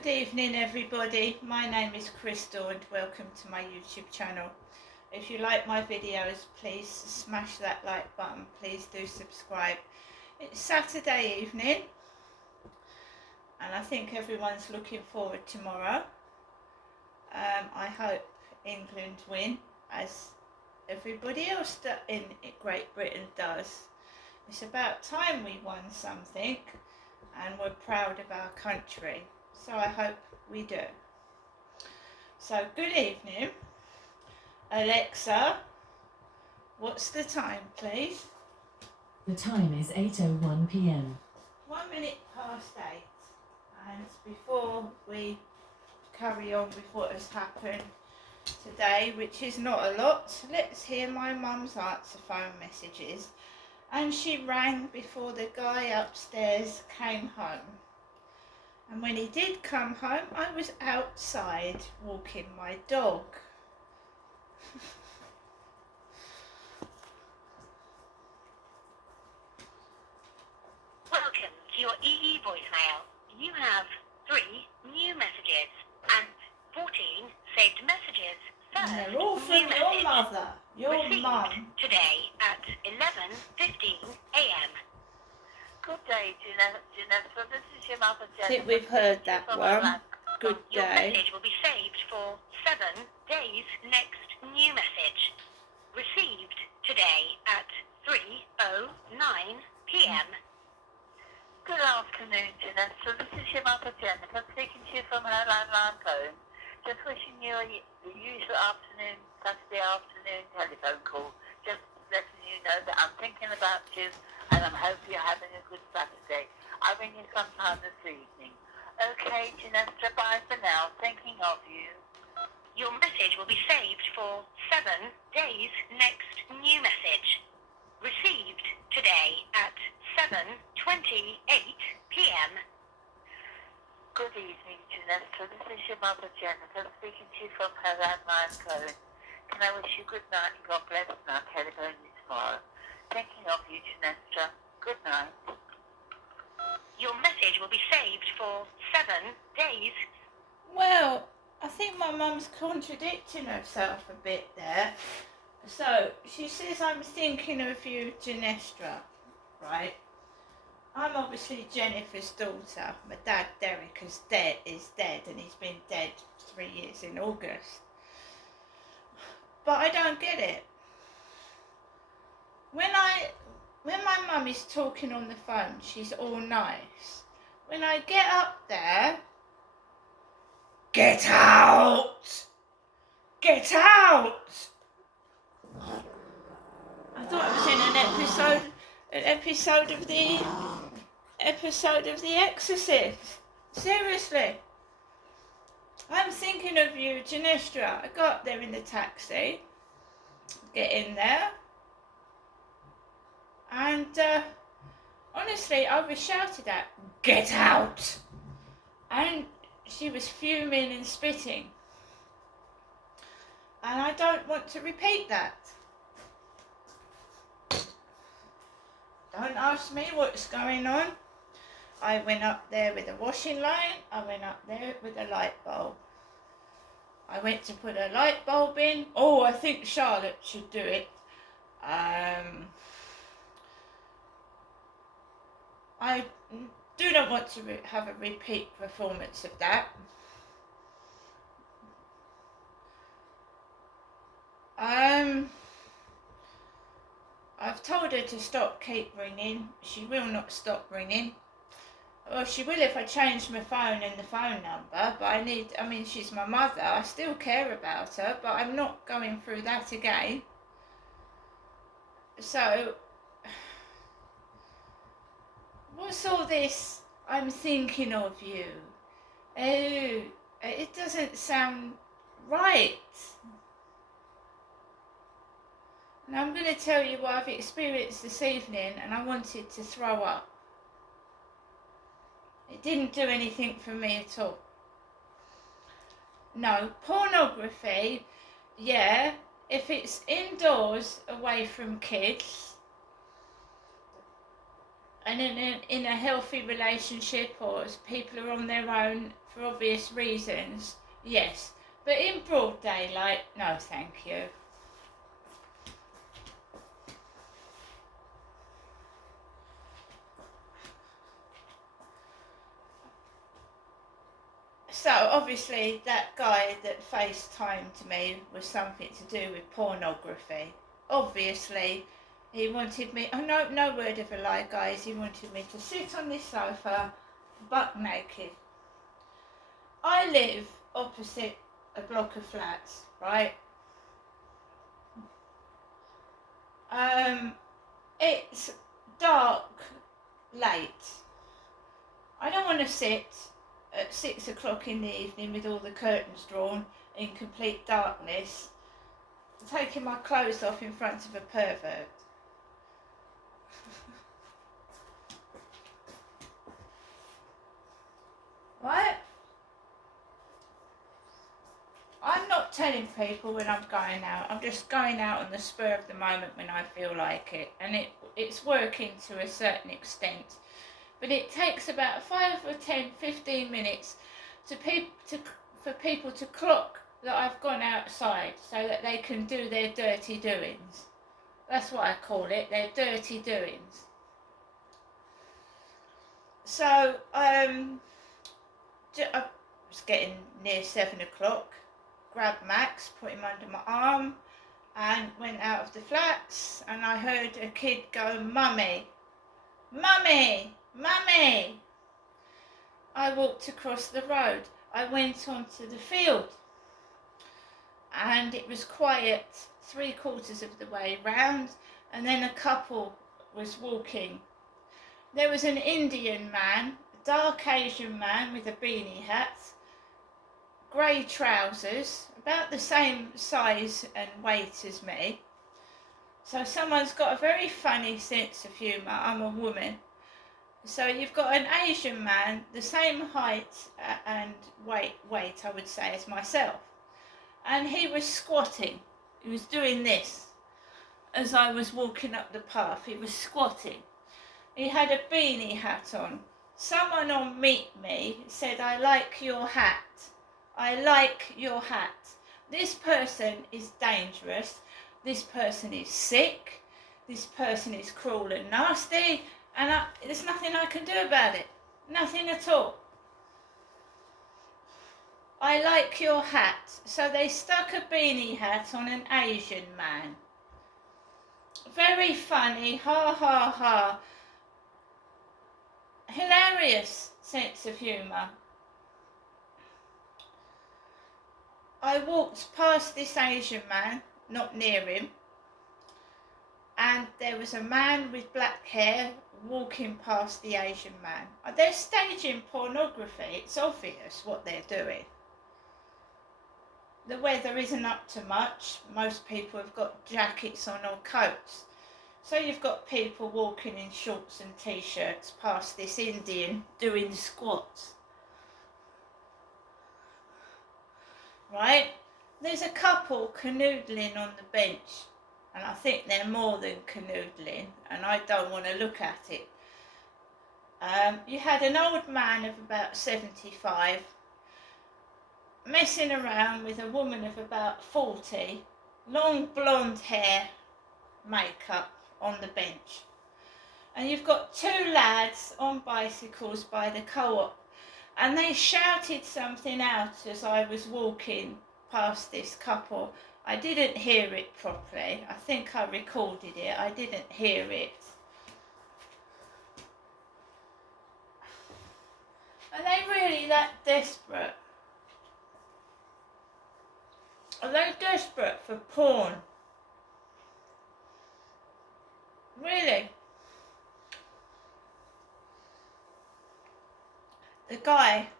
Good evening everybody, my name is Crystal and welcome to my YouTube channel. If you like my videos, please smash that like button, please do subscribe. It's Saturday evening and I think everyone's looking forward to tomorrow. I hope England win, as everybody else in Great Britain does. It's about time we won something and we're proud of our country. So I hope we do. So good evening. Alexa, what's the time, please? The time is 8:01 p.m. 1 minute past 8. And before we carry on with what has happened today, which is not a lot, let's hear my mum's answer phone messages. And she rang before the guy upstairs came home. And when he did come home, I was outside walking my dog. Welcome to your EE voicemail. You have 3 new messages and 14 saved messages. First, And they're all from new your message mother, your received mum. today at 11:15 a.m. Good day, Janessa. This is your mother, I think Jennifer. we've heard that From one. Orlando. Good Your day. message will be saved for 7 days. Next new message received today at 3:09 p.m. Good afternoon, Janessa. This is your mother, Jennifer, speaking to you from her landline phone. Just wishing you the usual afternoon, Saturday afternoon telephone call. Just letting you know that I'm thinking about you and I'm hoping you're having a good Saturday. I'll ring you sometime this evening. Okay, Janessa, bye for now. Thinking of you. Your message will be saved for 7 days. Next new message received today at 7:28 p.m. Good evening, Janessa. This is your mother, Jennifer, speaking to you from her landline phone. Can I wish you good night and God bless, and I'll telephone you tomorrow. Thinking of you, Janessa. Good night. Your message will be saved for 7 days. Well, I think my mum's contradicting herself a bit there. So, she says, I'm thinking of you, Genestra, right? I'm obviously Jennifer's daughter. My dad, Derek, is dead, and he's been dead 3 years in August. But I don't get it. When my mum is talking on the phone, she's all nice. When I get up there, get out! Get out! I thought I was in an episode of The Exorcist. Seriously. I'm thinking of you, Genestra. I got up there in the taxi, get in there, and honestly, I was shouted at, get out! And she was fuming and spitting. And I don't want to repeat that. Don't ask me what's going on. I went up there with a washing line. I went up there with a light bulb. I went to put a light bulb in. Oh, I think Charlotte should do it. I do not want to have a repeat performance of that. I've told her to keep ringing. She will not stop ringing. Well, she will if I change my phone and the phone number, but she's my mother. I still care about her, but I'm not going through that again. So, what's all this, I'm thinking of you? Oh, it doesn't sound right. And I'm going to tell you what I've experienced this evening, and I wanted to throw up. It didn't do anything for me at all. No, pornography, yeah, if it's indoors away from kids, and in a healthy relationship, or as people are on their own for obvious reasons, yes. But in broad daylight, no thank you. So obviously that guy that FaceTimed me was something to do with pornography. Obviously he wanted me, oh no word of a lie guys, he wanted me to sit on this sofa butt naked. I live opposite a block of flats, right? It's dark late. I don't want to sit at 6 o'clock in the evening with all the curtains drawn in complete darkness, taking my clothes off in front of a pervert. Right? I'm not telling people when I'm going out. I'm just going out on the spur of the moment when I feel like it, and it's working to a certain extent. But it takes about 5 or 10, 15 minutes for people to clock that I've gone outside so that they can do their dirty doings. That's what I call it, their dirty doings. So, I was getting near 7 o'clock, grabbed Max, put him under my arm, and went out of the flats, and I heard a kid go, "Mummy, Mummy, Mummy." I walked across the road. I went onto the field, and it was quiet 3/4 of the way round, and then a couple was walking. There was an Indian man, a dark Asian man with a beanie hat, grey trousers, about the same size and weight as me. So someone's got a very funny sense of humour. I'm a woman. So you've got an Asian man, the same height and weight I would say as myself. And he was squatting. He was doing this. As I was walking up the path, he was squatting. He had a beanie hat on. Someone on Meet Me said, "I like your hat. I like your hat." This person is dangerous. This person is sick. This person is cruel and nasty. And there's nothing I can do about it. Nothing at all. "I like your hat." So they stuck a beanie hat on an Asian man. Very funny. Ha ha ha. Hilarious sense of humour. I walked past this Asian man, not near him, and there was a man with black hair walking past the Asian man. They're staging pornography. It's obvious what they're doing. The weather isn't up to much. Most people have got jackets on or coats. So you've got people walking in shorts and t-shirts past this Indian doing squats. Right? There's a couple canoodling on the bench, and I think they're more than canoodling, and I don't want to look at it. You had an old man of about 75 messing around with a woman of about 40, long blonde hair, makeup on the bench. And you've got 2 lads on bicycles by the co-op, and they shouted something out as I was walking past this couple. I didn't hear it properly. I think I recorded it. I didn't hear it. Are they really that desperate? Are they desperate for porn? Really? The guy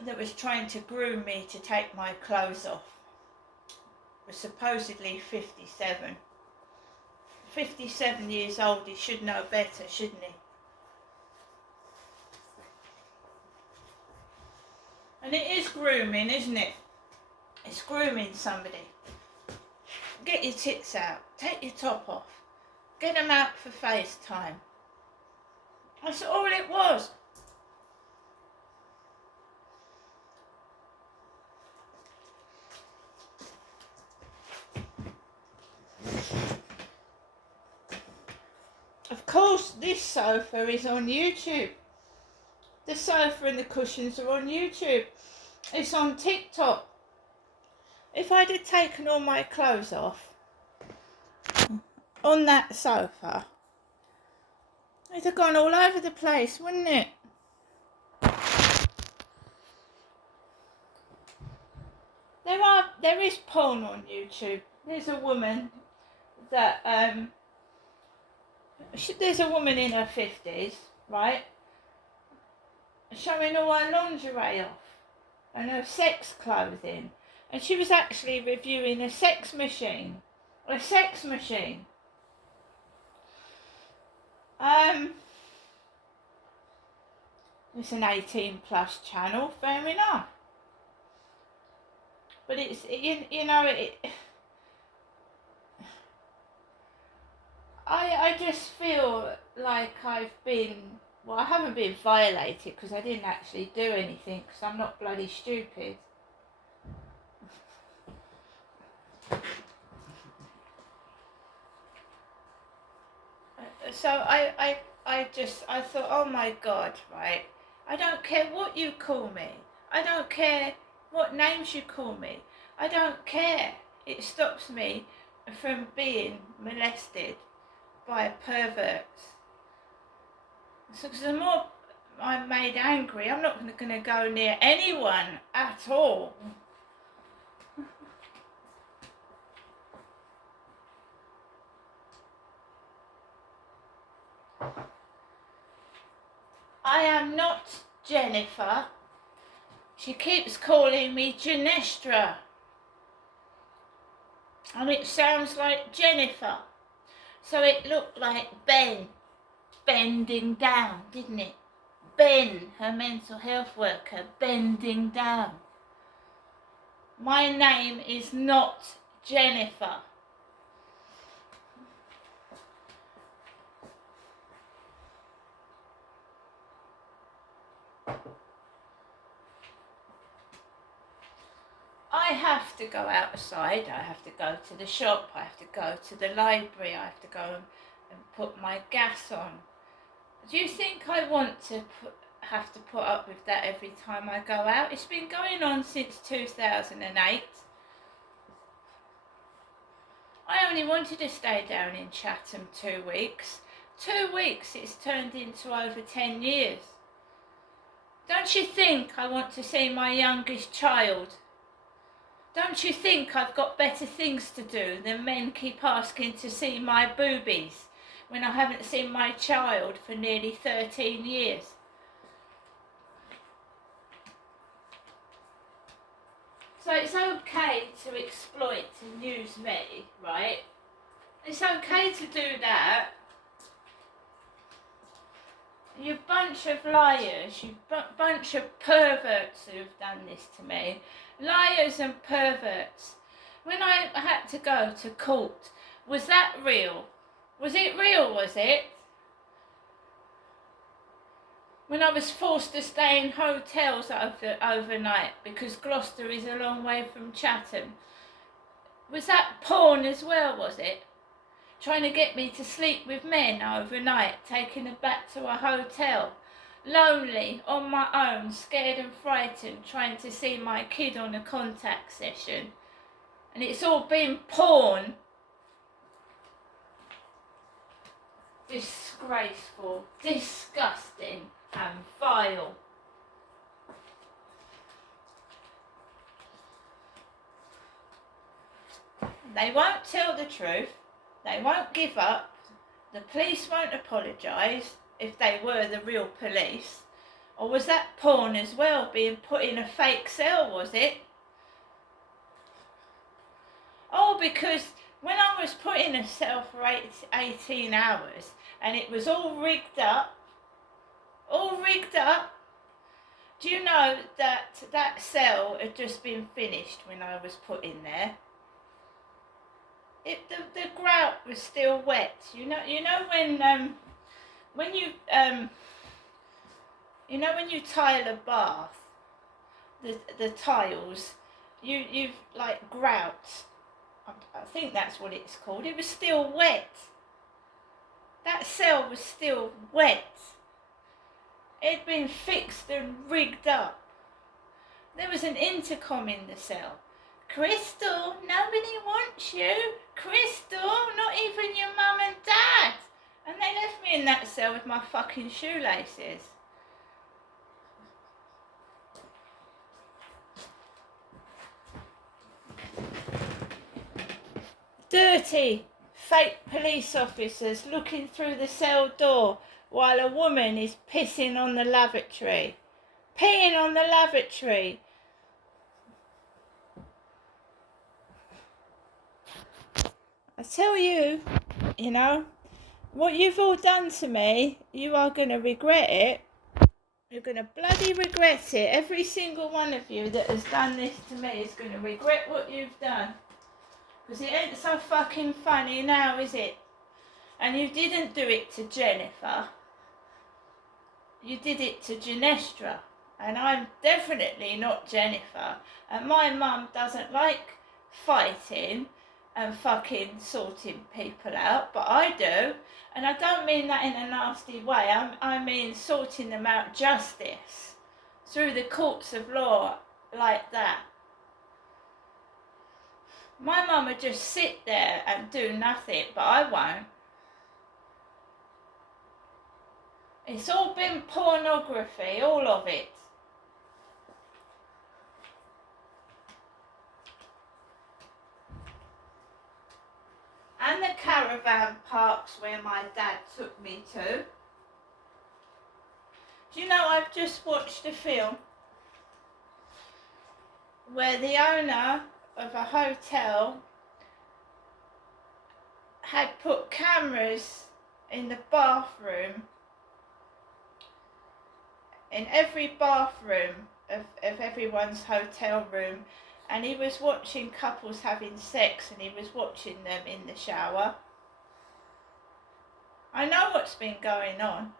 that was trying to groom me to take my clothes off was supposedly 57. 57 years old, he should know better, shouldn't he? And it is grooming, isn't it? It's grooming somebody. Get your tits out, take your top off, get them out for FaceTime. That's all it was. Of course, this sofa is on YouTube. The sofa and the cushions are on YouTube. It's on TikTok. If I'd have taken all my clothes off on that sofa, it'd have gone all over the place, wouldn't it? There is porn on YouTube. There's a woman that there's a woman in her 50s, right, showing all her lingerie off and her sex clothing, and she was actually reviewing a sex machine. It's an 18 plus channel, fair enough. But it's, you know, I just feel like I haven't been violated because I didn't actually do anything, because I'm not bloody stupid. So I thought, oh my God, right, I don't care what you call me. I don't care what names you call me. I don't care. It stops me from being molested by perverts. So the more I'm made angry, I'm not going to go near anyone at all. I am not Jennifer. She keeps calling me Genestra. And it sounds like Jennifer. So it looked like Ben bending down, didn't it? Ben, her mental health worker, bending down. My name is not Jennifer. I have to go outside, I have to go to the shop, I have to go to the library, I have to go and put my gas on. Do you think I want to have to put up with that every time I go out? It's been going on since 2008. I only wanted to stay down in Chatham 2 weeks. 2 weeks, it's turned into over 10 years. Don't you think I want to see my youngest child? Don't you think I've got better things to do than men keep asking to see my boobies when I haven't seen my child for nearly 13 years? So it's okay to exploit and use me, right? It's okay to do that. You bunch of liars, you bunch of perverts who've done this to me. Liars and perverts. When I had to go to court, was that real? Was it real, was it? When I was forced to stay in hotels overnight because Gloucester is a long way from Chatham. Was that porn as well, was it? Trying to get me to sleep with men overnight, taking her back to a hotel. Lonely, on my own, scared and frightened, trying to see my kid on a contact session. And it's all been porn. Disgraceful, disgusting and vile. They won't tell the truth. They won't give up. The police won't apologise if they were the real police. Or was that porn as well, being put in a fake cell, was it? Oh, because when I was put in a cell for 18 hours and it was all rigged up, do you know that that cell had just been finished when I was put in there? The grout was still wet. You know when you You know when you tile a bath, the tiles, you've like grout. I think that's what it's called. It was still wet. That cell was still wet. It'd been fixed and rigged up. There was an intercom in the cell. Crystal, nobody wants you. Crystal, not even your mum and dad. And they left me in that cell with my fucking shoelaces. Dirty, fake police officers looking through the cell door while a woman is pissing on the lavatory. Peeing on the lavatory. I tell you, you know, what you've all done to me, you are going to regret it. You're going to bloody regret it. Every single one of you that has done this to me is going to regret what you've done. Because it ain't so fucking funny now, is it? And you didn't do it to Jennifer. You did it to Genestra. And I'm definitely not Jennifer. And my mum doesn't like fighting and fucking sorting people out, but I do. And I don't mean that in a nasty way. I mean sorting them out justice through the courts of law like that. My mum would just sit there and do nothing, but I won't. It's all been pornography, all of it. And the caravan parks where my dad took me to. Do you know, I've just watched a film where the owner of a hotel had put cameras in the bathroom, in every bathroom of everyone's hotel room, and he was watching couples having sex, and he was watching them in the shower. I know what's been going on.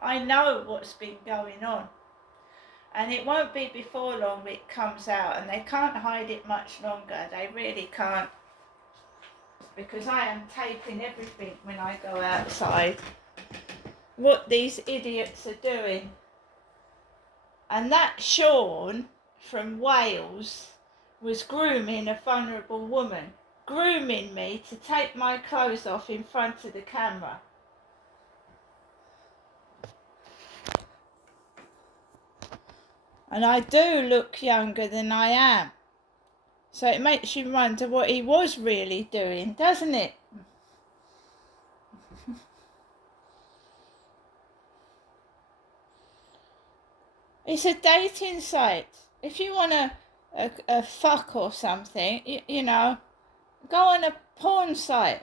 I know what's been going on. And it won't be before long it comes out, and they can't hide it much longer. They really can't. Because I am taping everything when I go outside. What these idiots are doing. And that Sean from Wales was grooming a vulnerable woman. Grooming me to take my clothes off in front of the camera. And I do look younger than I am. So it makes you wonder what he was really doing, doesn't it? It's a dating site. If you want a fuck or something, you know, go on a porn site.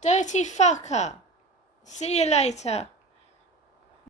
Dirty fucker. See you later.